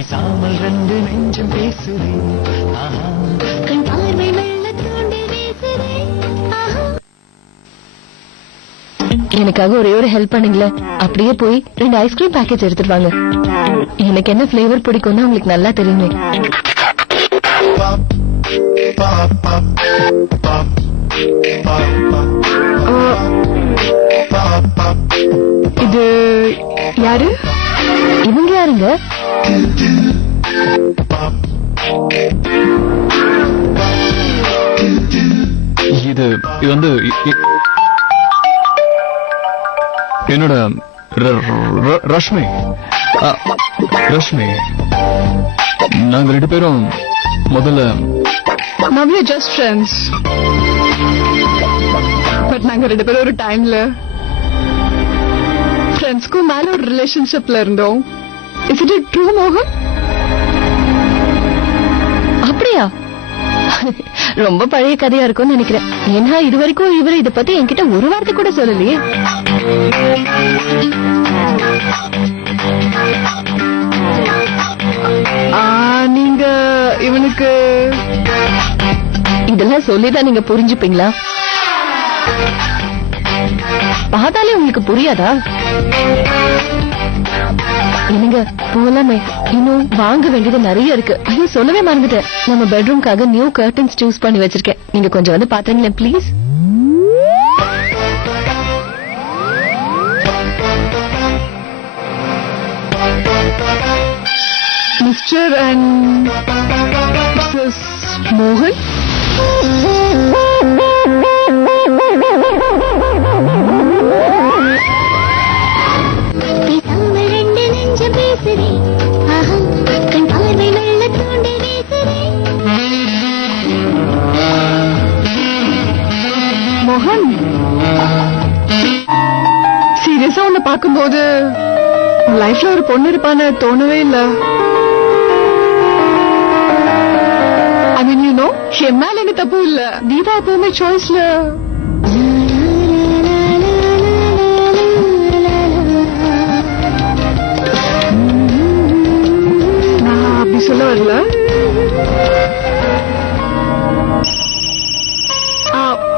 பேசாமல் ரெண்டு நெஞ்சம் பேசுதே கண் பார்வை மெல்ல தூண்டி வீசுதே. எனக்காக ஒரே ஒரு ஹெல்ப் பண்ணுங்களேன். அப்படியே போய் 2 ஐஸ்கிரீம் பேக்கெட் எடுத்துட்டு வாங்க. எனக்கு என்ன ஃபிளேவர் பிடிக்கும்னு உங்களுக்கு நல்லா தெரியுமே. இது யாரு? இவங்க யாருங்க? இது வந்து என்னோட ரஷ்மி. ரஷ்மி, நாங்க 2 பேரும் முதல்ல Now we are just friends. But நாங்க 2 பேரும் ஒரு டைம்ல ஃப்ரெண்ட்ஸ்க்கு மேல ஒரு ரிலேஷன்ஷிப்ல இருந்தோம். Is it true, மோகன்? அப்படியா? ரொம்ப பழைய கதையா இருக்கும்னு நினைக்கிறேன். ஏன்னா இது வரைக்கும் இவர் இத பத்தி என்கிட்ட ஒரு வார்த்தை கூட சொல்லலையே. நீங்க இவனுக்கு இதெல்லாம் சொல்லிதான் நீங்க புரிஞ்சுப்பீங்களா? பார்த்தாலே உங்களுக்கு புரியாதா? என்னங்க போலாமே, இன்னும் வாங்க வேண்டியது நிறைய இருக்கு. ஐயோ சொல்லவே மறந்துட்டேன், நம்ம பெட்ரூம்காக நியூ கர்டன்ஸ் சூஸ் பண்ணி வச்சிருக்கேன். நீங்க கொஞ்சம் வந்து பாத்தீங்களேன் ப்ளீஸ். மிஸ்டர் அண்ட் மிஸ்ஸஸ் மோகன். பேசாமல் ரெண்டு நெஞ்சம் பேசுதே கண் பார்வை மெல்ல தூண்டி வீசுதே. மோகன், சீரியஸா உன்னை பார்க்கும்போது லைஃப்ல ஒரு பொண்ணு இருப்பான்னு தோணவே இல்ல. I mean, you know, என் மேல எனக்கு தப்பு இல்ல. நீதான் எப்பவுமே சாய்ஸ்ல. நான் அப்படி சொல்ல வரல.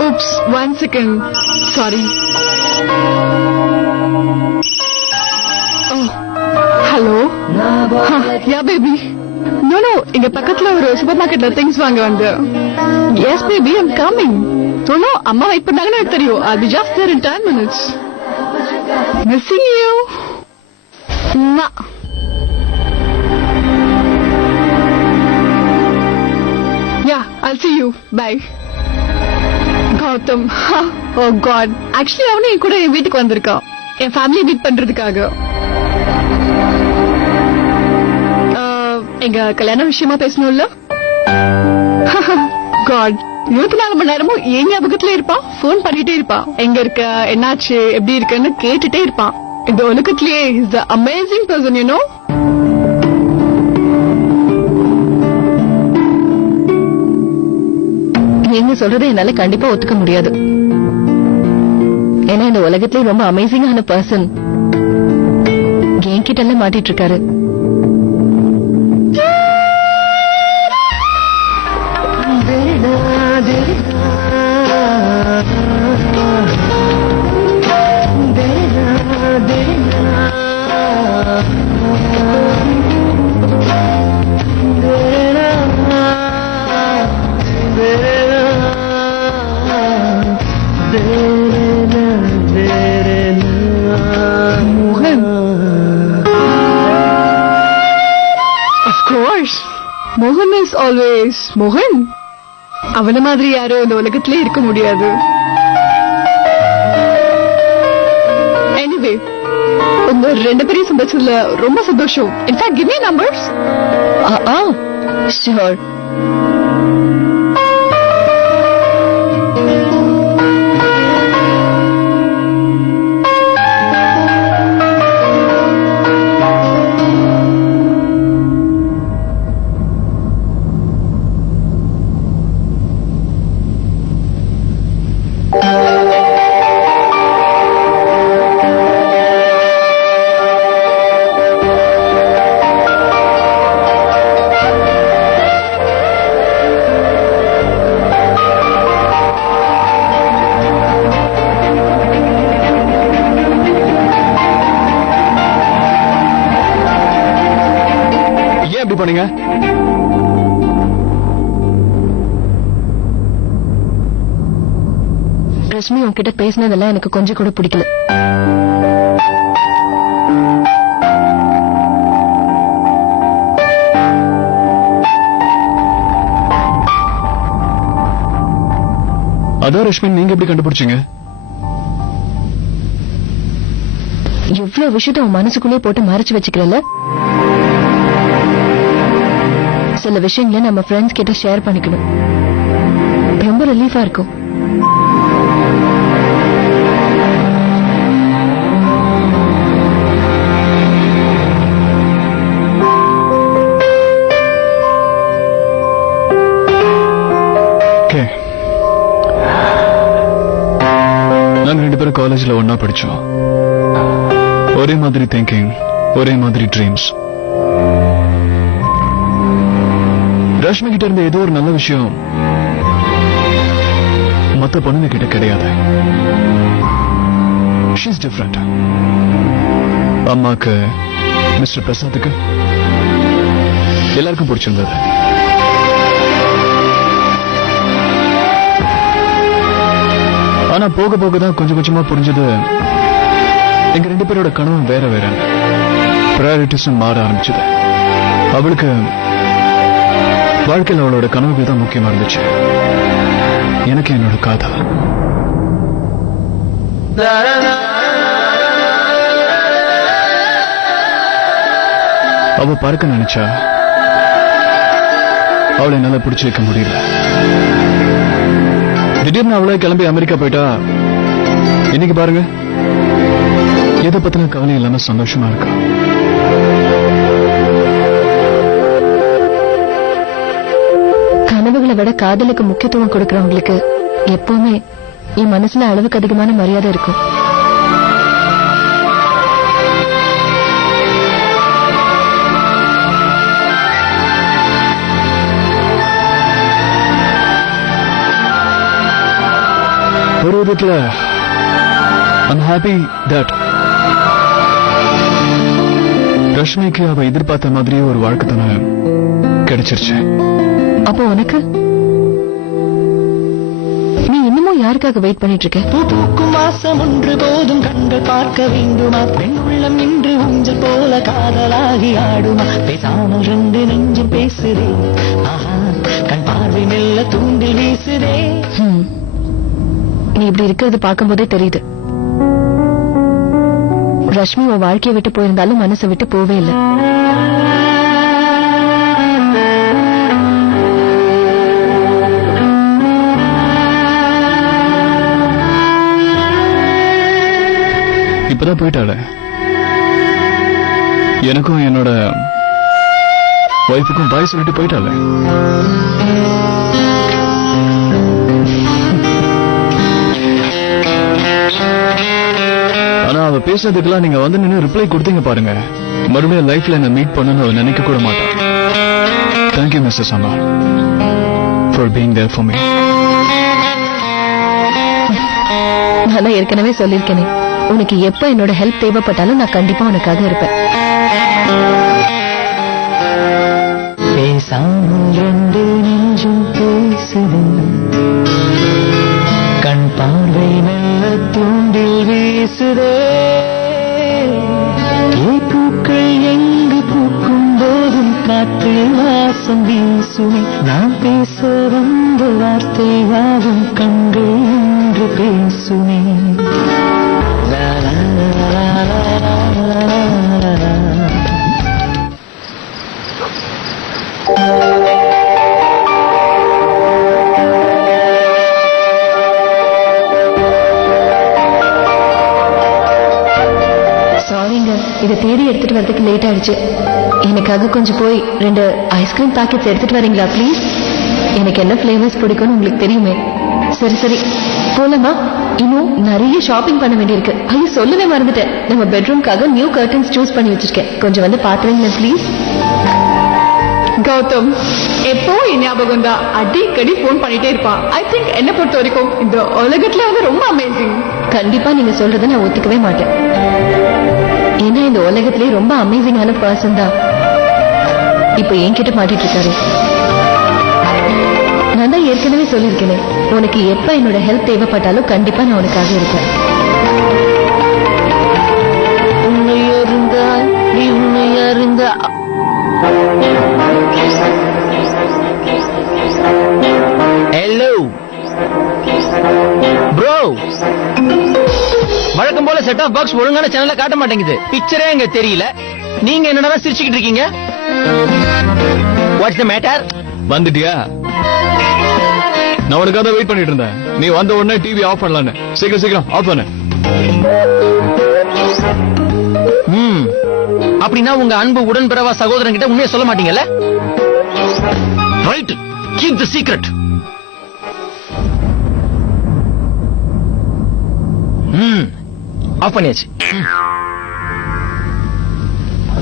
Oops, 1 second. Sorry. Oh, hello. Yeah, baby. No, இங்க பக்கத்துல ஒரு சூப்பர் மார்க்கெட்ல திங்ஸ் வாங்க வந்து. Yes, baby, I'm coming. No, அம்மா வெயிட் பண்ணாங்கன்னு எனக்கு தெரியும். I'll be just there in 10 minutes. Missing you. Yeah, I'll see you. Bye. Gautham. Oh God. Actually, அவனே கூட என் வீட்டுக்கு வந்திருக்கான். என் ஃபேமிலி மீட் பண்றதுக்காக. எங்க கல்யாண விஷயமா பேசணும்ல. God, 24 மணி நேரமும் என் ஞாபகத்துல இருப்பான். போன் பண்ணிட்டே இருப்பான். எங்க இருக்க, என்னாச்சு, எப்படி இருக்குன்னு கேட்டுட்டே இருப்பான். இந்த உலகத்திலேயே is the amazing person, you know. நீங்க சொல்றதை என்னால கண்டிப்பா ஒத்துக்க முடியாது. ஏன்னா இந்த உலகத்திலே ரொம்ப அமேசிங்கான பர்சன் என்கிட்ட எல்லாம் மாட்டிட்டு இருக்காரு. மோகன் இஸ் ஆல்வேஸ் மோகன். அவன மாதிரி யாரும் இந்த உலகத்திலே இருக்க முடியாது. எனிவே, உங்க 2 பேரையும் சந்திச்சதுல ரொம்ப சந்தோஷம். In fact give me numbers. Sure. ஏன் இப்படி பண்ணீங்க? ரஷ்மி உன்கிட்ட பேசினதெல்லாம் எனக்கு கொஞ்சம் கூட பிடிக்கல. அதான் ரஷ்மி, நீங்க எப்படி கண்டுபிடிச்சீங்க? இவ்வளவு விஷயத்த உன் மனசுக்குள்ளே போட்டு மறைச்சு வச்சுக்கிறல. சில விஷயங்களை நம்ம ஃப்ரெண்ட்ஸ் கிட்ட ஷேர் பண்ணிக்கணும். ரொம்ப ரிலீஃபா இருக்கும். நாங்க 2 பேரும் காலேஜ்ல ஒன்னா படிச்சோம். ஒரே மாதிரி திங்கிங், ஒரே மாதிரி ட்ரீம்ஸ். ரஷ்மி கிட்ட இருந்த ஏதோ ஒரு நல்ல விஷயம் மத்த பொண்ணுங்க கிட்ட கிடையாது. She's different. அம்மாக்கு, மிஸ்டர் பிரசாத்துக்கு, எல்லாருக்கும் பிடிச்சிருந்தது. ஆனா போக போக தான் கொஞ்சம் கொஞ்சமா புரிஞ்சது, எங்க 2 பேரோட கனவு வேற வேற, ப்ரையாரிட்டிஸும் மாற ஆரம்பிச்சது. அவளுக்கு வாழ்க்கையில் அவளோட கனவுகள் தான் முக்கியமா இருந்துச்சு. எனக்கு என்னோட காதல். அவ பறக்க நினைச்சா அவளை என்னால பிடிச்சு வைக்க முடியல. திடீர்னு அவளை கிளம்பி அமெரிக்கா போயிட்டா. இன்னைக்கு பாருங்க, எதை பத்தின கவலை இல்லாம சந்தோஷமா இருக்கா. கனவுகளை விட காதலுக்கு முக்கியத்துவம் கொடுக்கறவங்களுக்கு எப்பவுமே என் மனசுல அளவுக்கு அதிகமான மரியாதை இருக்கும். ஒரு விதத்துல I'm happy that ரஷ்மிக்கு அவ எதிர்பார்த்த மாதிரியே ஒரு வாழ்க்கை தானே கிடைச்சிருச்சு. அப்போ உனக்கு நீ இன்னமும் யாருக்காக வெயிட் பண்ணிட்டு இருக்க? பூக்கும் மாசம் ஒன்று போதும் கண்கள் பார்க்க வேண்டுமா? பெண் உள்ளம் நின்று ஊஞ்சல் போல காதலாகி ஆடுமா? பேசாமல் 2 நெஞ்சும் பேசுதே, ஆஹா கண் பார்வை மெல்ல தூண்டில் வீசுதே. நீ இப்படி இருக்கிறது பார்க்கும்போதே தெரியுது. ரஷ்மி உன் வாழ்க்கையை விட்டு போயிருந்தாலும் மனசை விட்டு போவே இல்லை. இப்பதான் போயிட்டாளே. எனக்கும் என்னோட ஒய்ஃபுக்கும் பாய் சொல்லிட்டு போயிட்டாளே. ஆனா அவ பேசுறதுக்கெல்லாம் நீங்க வந்து நின்று ரிப்ளை கொடுத்தீங்க பாருங்க. மறுபடியும் லைஃப்ல என்ன மீட் பண்ணணும்னு அவ நினைக்க கூட மாட்டான். Thank you mister Amma for being there for me. நான் ஏற்கனவே சொல்லியிருக்கேனே, உனக்கு எப்ப என்னோட ஹெல்ப் தேவைப்பட்டாலும் நான் கண்டிப்பா உனக்காக இருப்பேன். பேசாமல் 2 நெஞ்சும் பேசுது, கண் பார்வை மெல்ல தூண்டில் வீசுதே. பூக்கள் எங்கு பூக்கும் போதும் காற்றில் வாசம் வீசுமே. நான் பேச வந்த வார்த்தை யாவும் கண்கள் என்று பேசுமே. சாரிங்க, இதை தேடி எடுத்துட்டு வரதுக்கு லேட் ஆயிடுச்சு. எனக்காக கொஞ்சம் போய் 2 ஐஸ்கிரீம் பாக்கெட்ஸ் எடுத்துட்டு வரீங்களா ப்ளீஸ்? எனக்கு என்ன ஃபிளேவர்ஸ் பிடிக்கும்னு உங்களுக்கு தெரியுமே. சரி சரி போலாமா? இன்னும் நிறைய ஷாப்பிங் பண்ண வேண்டியிருக்கு. ஐயோ சொல்லவே மறந்துட்டேன், நம்ம பெட்ரூம்காக நியூ கர்டன்ஸ் சூஸ் பண்ணி வச்சிருக்கேன். கொஞ்சம் வந்து பாத்துறீங்களா ப்ளீஸ்? கௌதம் எப்போ ஞாபகம் தான் அடிக்கடி போன் பண்ணிட்டே இருப்பான். ஐ திங்க் என்ன பொறுத்த வரைக்கும் இந்த உலகத்துல வந்து ரொம்ப அமேசிங். கண்டிப்பா நீங்க சொல்றதை நான் ஒத்துக்கவே மாட்டேன். ஏன்னா இந்த உலகத்திலே ரொம்ப அமேசிங்கான பர்சன் தான் இப்ப என்கிட்ட மாட்டிட்டு இருக்காரு. நான் தான் ஏற்கனவே சொல்லியிருக்கேனே, உனக்கு எப்ப என்னோட ஹெல்ப் தேவைப்பட்டாலும் கண்டிப்பா நான் உனக்காக இருப்பேன். உண்மை அறிந்தால் நீ உண்மை அறிந்த ஹலோ ப்ரோ, வழக்கம் போல செட் ஆஃப் பாக்ஸ் ஒழுங்கான சேனல்ல காட்ட மாட்டேங்குது. பிக்சரே எங்க தெரியல. நீங்க என்னடா சிரிச்சுக்கிட்டு இருக்கீங்க? What's the matter? வந்துட்டியா? நான் உனக்காக தான் வெயிட் பண்ணிட்டு இருந்தேன். நீ வந்த உடனே டிவி ஆஃப் பண்ணலான்னு. சீக்கிரம் சீக்கிரம் ஆஃப் பண்ணு. அப்படின்னா உங்க அன்பு உடன்பிறவா சகோதரன் கிட்ட உண்மையை சொல்ல மாட்டீங்கல்ல? Right, keep the secret. Off பண்ணியாச்சு.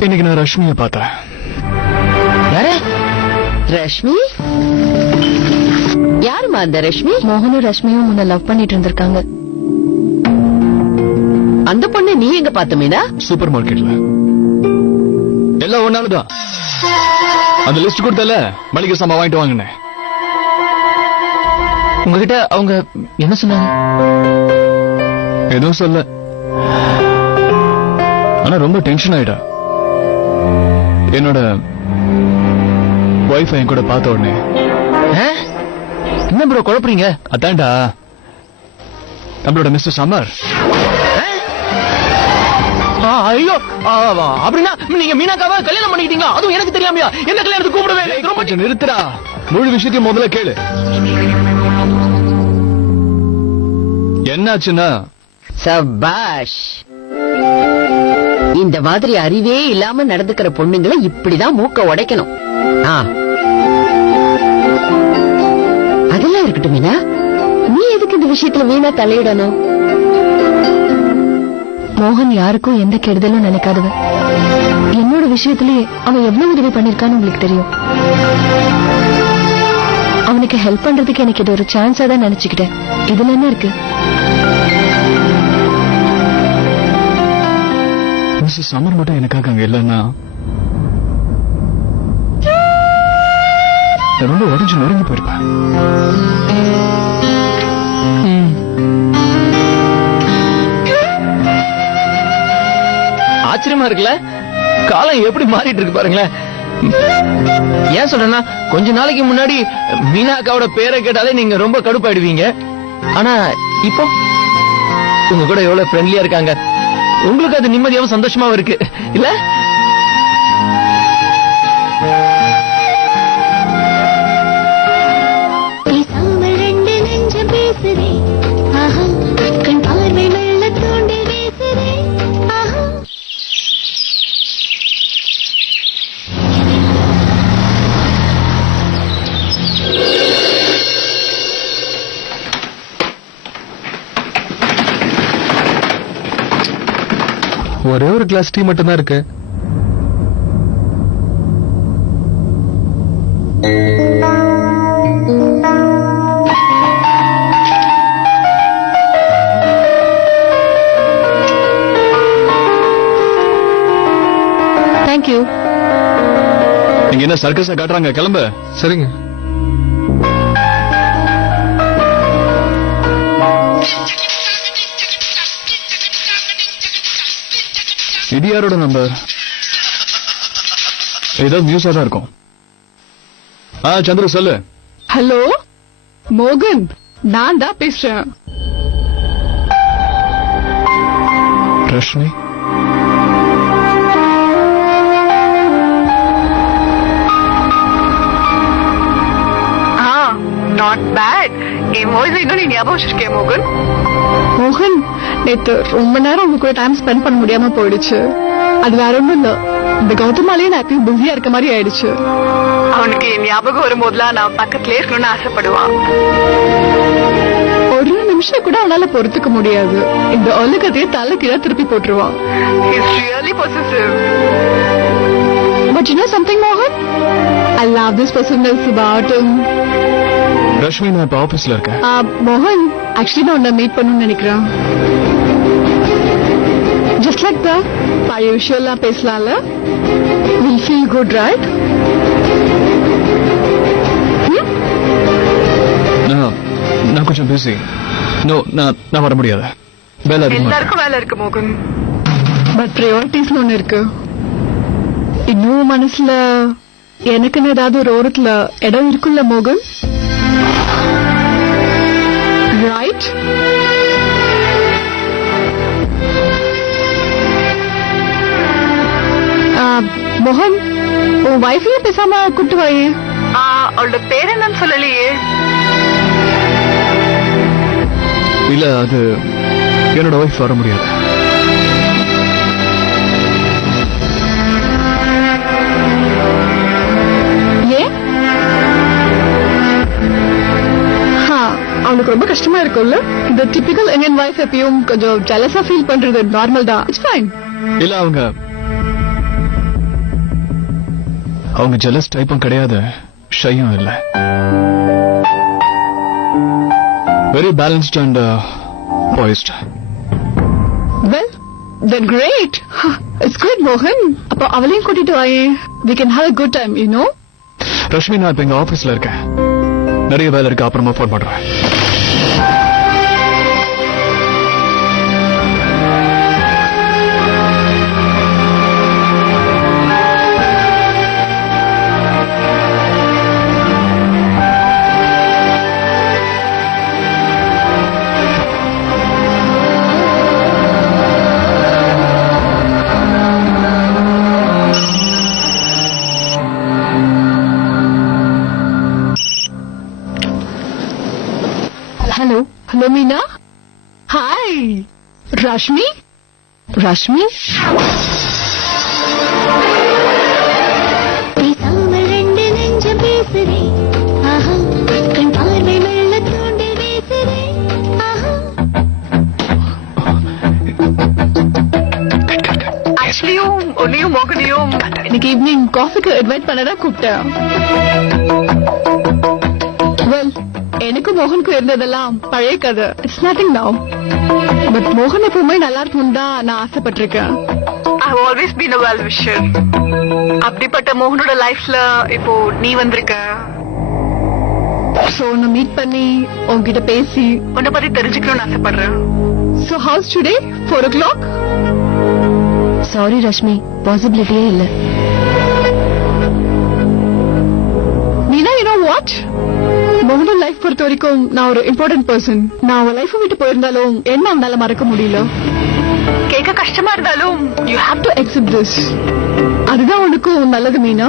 இன்னைக்கு நான் ரஷ்மியை பார்த்தேன். யாரு? ரஷ்மி? யாருமா அந்த ரஷ்மி? மோகனும் ரஷ்மியும் முன்ன லவ் பண்ணிட்டு இருந்திருக்காங்க. அந்த பொண்ணு நீ எங்க பார்த்த மீனா? சூப்பர் மார்க்கெட்ல. எல்லாம் ஒன்னாலதான். அந்த லிஸ்ட் கொடுத்தல, மளிகை சாமான் வாங்கிட்டு வாங்கினேன். உங்ககிட்ட அவங்க என்ன சொன்னாங்க? எதுவும் சொல்ல. ஆனா ரொம்ப டென்ஷன் ஆயிட்டா. என்னோட வைஃப் என் கூட பார்த்த உடனே. என்ன ப்ரோ குழப்பறீங்க? அதான்டா நம்மளோட மிஸ்டர் சம்மர். ஐயோ, அப்படின்னா நீங்க மீனாக்காவை கல்யாணம் பண்ணிக்கிட்டீங்களா? அதுவும் எனக்கு தெரியாமையா? என்ன கல்யாணத்துக்கு கூப்பிடுவேன்? கொஞ்சம் நிறுத்துடா. முழு விஷயத்தையும் முதல்ல கேளு. என்னாச்சுன்னா, சபாஷ். இந்த மாதிரி அறிவே இல்லாம நடந்துக்கிற பொண்ணுங்களை இப்படிதான் மூக்க உடைக்கணும். அதெல்லாம் இருக்கட்டும் மீனா, நீ எதுக்கு இந்த விஷயத்துல வீணா தலையிடணும்? மோகன் யாருக்கும் எந்த கெடுதலும் நினைக்காதவன். என்னோட விஷயத்திலேயே அவன் எவ்வளவு உதவி பண்ணிருக்கான்னு உங்களுக்கு தெரியும். அவனுக்கு ஹெல்ப் பண்றதுக்கு எனக்கு இது ஒரு சான்ஸா தான் நினைச்சுக்கிட்டேன். இதுல என்ன இருக்கு? மிஸ்டர் சம்மர் மட்டும் எனக்காக அங்க இல்லைன்னா ரொம்ப உடஞ்சு நொறுங்கி போயிருப்பேன். ஆச்சரியமா இருக்குல்ல, காலம் எப்படி மாறிட்டு இருக்கு பாருங்களேன். ஏன் சொல்றேன்னா, கொஞ்ச நாளைக்கு முன்னாடி மீனாக்காவோட பேரை கேட்டாலே நீங்க ரொம்ப கடுப்பாயிடுவீங்க. ஆனா இப்போ உங்க கூட எவ்வளவு ஃப்ரெண்ட்லியா இருக்காங்க. உங்களுக்கு அது நிம்மதியாவும் சந்தோஷமாவும் இருக்கு இல்ல? ஒரே ஒரு கிளாஸ் டீ மட்டும் தான் இருக்கு. தேங்க்யூ. நீங்க என்ன சர்க்கஸா காட்டுறாங்க? கிளம்பு. சரிங்க. இது யாரோட நம்பர்? ஏதோ நியூஸா தான் இருக்கும். சந்திர சொல்லு. ஹலோ மோகன், நான் தான் பேசுறேன். Rashmi, not bad. N voice இன்னும் நீ ஞாபகம் வச்சிருக்கேன் மோகன். மோகன், நேத்து ரொம்ப நேரம் உங்க கூட டைம் ஸ்பெண்ட் பண்ண முடியாம போயிடுச்சு. அது வேற ஒண்ணும் இல்ல, இந்த கௌதமாலேயே நான் எப்பயும் பிஸியா இருக்க மாதிரி ஆயிடுச்சு. அவனுக்கு என் ஞாபகம் வரும்போதுலாம் நான் பக்கத்துல இருக்கணும்னு ஆசைப்படுவான். ஒரு நிமிஷம் கூட அவனால பொறுத்துக்க முடியாது. இந்த உலகத்தையே தலை கீழே திருப்பி போட்டுருவான். He's really possessive. But you know something, Mohan? I love this possessiveness about him. Rashmi, நான் இப்ப ஆபீஸ்ல இருக்கேன். மோகன், ஆக்சுவலி நான் உன்னை மீட் பண்ணணும்னு நினைக்கிறேன். ஜஸ்ட் லைக் தட், யூஷுவலா பேசலாம்ல? We feel good, right? நான் கொஞ்சம் பிஸி. நோ, நான் வர முடியாது. வேலை அதிகமா இருக்கு. எல்லாருக்கும் வேலை இருக்கு மோகன், பட் ப்ரையாரிட்டிஸ் ஒண்ணு இருக்கு. இன்னும் மனசுல எனக்குன்னு ஏதாவது ஒரு ஓரத்துல இடம் இருக்குல்ல மோகன், ரைட்? மோகன், உன் வைஃபையும் பேசாம கூட்டு வாயே. அவளோட பேர் என்னன்னு சொல்லலையே. இல்ல, அது என்னோட ஒய்ஃப் வர முடியாது. ஏன்? அவனுக்கு ரொம்ப கஷ்டமா இருக்கும்ல. இந்த டிபிக்கல் இந்தியன் வைஃப் எப்பயும் கொஞ்சம் ஜெலஸா ஃபீல் பண்றது நார்மல் தான். It's fine. இல்ல, அவங்க ஜெலஸ் டைப்பும் கிடையாது, ஷையும் இல்ல. Very balanced and பாய்ஸ்ட். Well then great. It's good மோகன். அப்ப அவளையும் கூட்டிட்டு வாயே. We can have a good time, you know. Rashmi, நான் இப்ப எங்க ஆபீஸ்ல இருக்கேன். நிறைய வேலை இருக்கு, அப்புறமா போன் பண்றேன். Hello Meena. Hi. Rashmi? Rashmi, பேசாமல் ரெண்டு நெஞ்சம் பேசுதே, ஆஹா, கண் பார்வை மெல்ல தூண்டில் வீசுதே, ஆஹா. ஆக்சுவலியும் உன்னையும் மோகனையும் இன்னைக்கு ஈவினிங் காஃபிக்கு இன்வைட் பண்ணதா கூப்பிட்டேன். வெல், எனக்கும் மோகனுக்கும் இருந்ததெல்லாம் பழைய கதை. It's nothing now. பட் மோகன் எப்பவுமே நல்லா இருக்கணும் தான் நான் ஆசைப்பட்டிருக்கேன். I have always been a well wisher. அப்படிப்பட்ட மோகனோட லைஃப்ல இப்போ நீ வந்திருக்க. சோ உன்னை மீட் பண்ணி உன்கிட்ட பேசி உன்னை பத்தி தெரிஞ்சுக்கணும்னு ஆசைப்படுறேன். So how's today 4 o'clock? Sorry Rashmi, பாசிபிலிட்டியே இல்ல. Meena, you know what? மோகனோட லைஃப் பொறுத்த வரைக்கும் நான் ஒரு இம்பார்ட்டன்ட் பர்சன். நான் அவன் லைஃப் விட்டு போயிருந்தாலும் என்ன அவனால மறக்க முடியல. கேட்க கஷ்டமா இருந்தாலும் you have to accept this. அதுதான் உனக்கும் நல்லது Meena.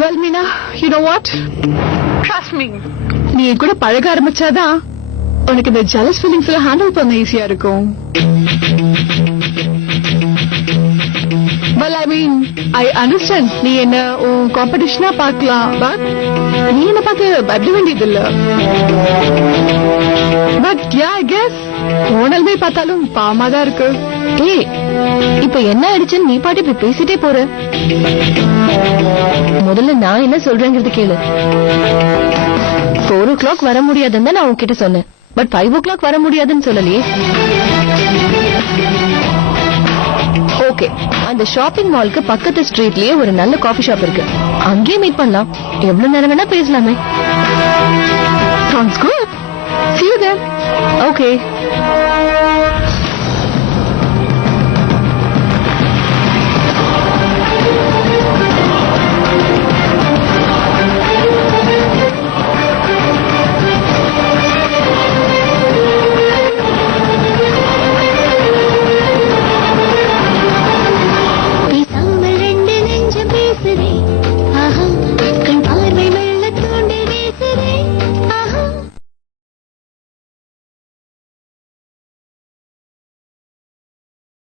Well Meena, you know what, trust me, நீ என் கூட பழக ஆரம்பிச்சாதான் உனக்கு இந்த ஜெலஸ் ஃபீலிங்ஸ் எல்லாம் ஹேண்டில் பண்ண ஈஸியா இருக்கும். Well, I mean, I understand. நீ என்ன உன் காம்படிஷனா பார்க்கலாம், பட் நீ என்ன பார்த்து பயப்பட வேண்டியதில்ல. பட் யா, I guess ஓனல்மே பார்த்தாலும் பாவமா தான் இருக்கு. ஏய், இப்ப என்ன ஆயிடுச்சுன்னு நீ பாட்டு இப்படி பேசிட்டே போற. முதல்ல நான் என்ன சொல்றேங்கிறது கேளு. 4 o'clock வர முடியாதுன்னு தான் நான் உன்கிட்ட சொன்னேன். பட் 5 o'clock வர முடியாதுன்னு சொல்லலையே. ஓகே, அந்த ஷாப்பிங் மாலுக்கு பக்கத்து ஸ்ட்ரீட்லயே ஒரு நல்ல காஃபி ஷாப் இருக்கு. அங்கேயே மீட் பண்ணலாம். எவ்வளவு நேரம் வேணா பேசலாமே. Sounds good. See you then. Okay.